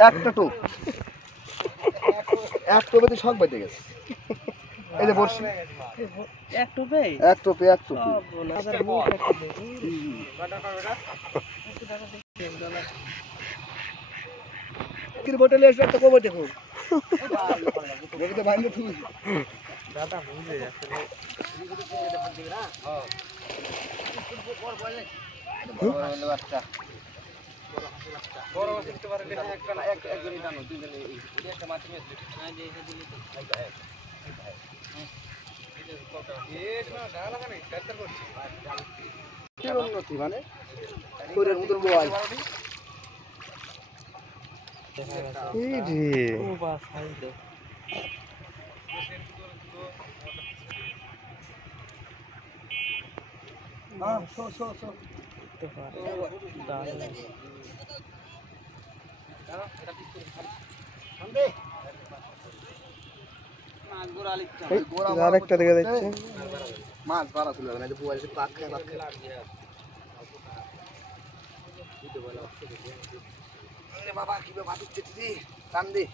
একটা টোপ এক টোপে শখ বাইতে গেছে। এই যে বর্ষি এক টোপে হোটেলে এসে একটা কবে দেখো বাইরে তুমি দাদা বুঝে যাচ্ছে বড় করতে পারলে একটা একজনই টানো দুইজনে একটা মাছ নিয়ে উন্নতি মানে শরীরের মতন বয় আরেকটা দেখা যাচ্ছে মাছ বাড়া ছিল না পাক খায় বাবা কি বাবা দিচ্ছে টান দে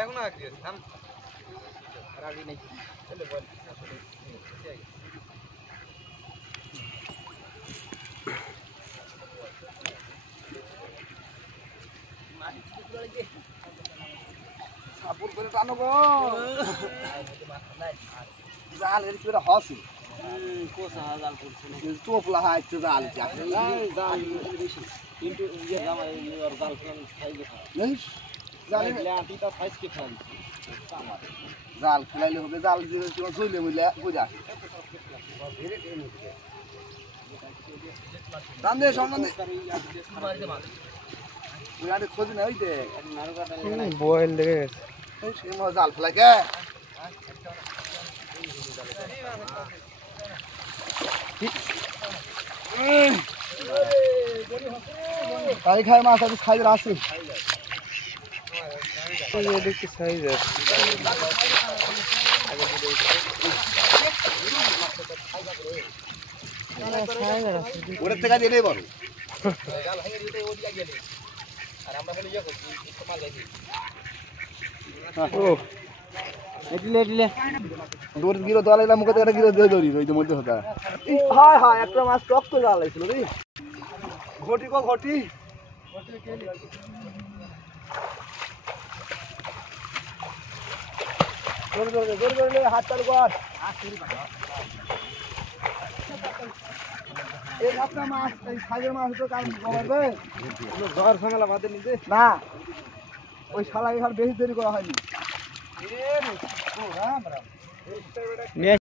এখন আগে থাম রাজি নেই চলে বল সাপুর করে টানো গো জাল এর কি হসি কোসা জাল করছে টোপলা হাইছে জাল জাল বেশি কিন্তু ইয়ে জামাই আর জাল খাইবে জাল লাঠিটা ফাইস কে খাই জাল খেলাইলে হবে জাল দিয়ে চলে মিলে বুঝা দাম দে সম্মান দে ওই খোঁজ না হইতে বয়েল লেগে গেছে সেই মা জাল ফেলাই কে তাই খায় মাছ আছে সাইজের আছে দেখতে সাইজ আছে ওর থেকে দিয়ে নেই বড় দৌড় গিরো দেওয়া লাগলাম মুখে একটা গিরো দিয়ে দৌড়ি ওই মধ্যে হতা হ্যাঁ একটা মাছ টক তো জাল লাগছিল রে ঘটি কো ঘটি জোরে হাত চালু কর এই একটা মাছ এই সাইজের মাছ তো কাম কমাবে ঝড় ঝামেলা বাদে নিতে না ওই শালা এখানে বেশি দেরি করা হয়নি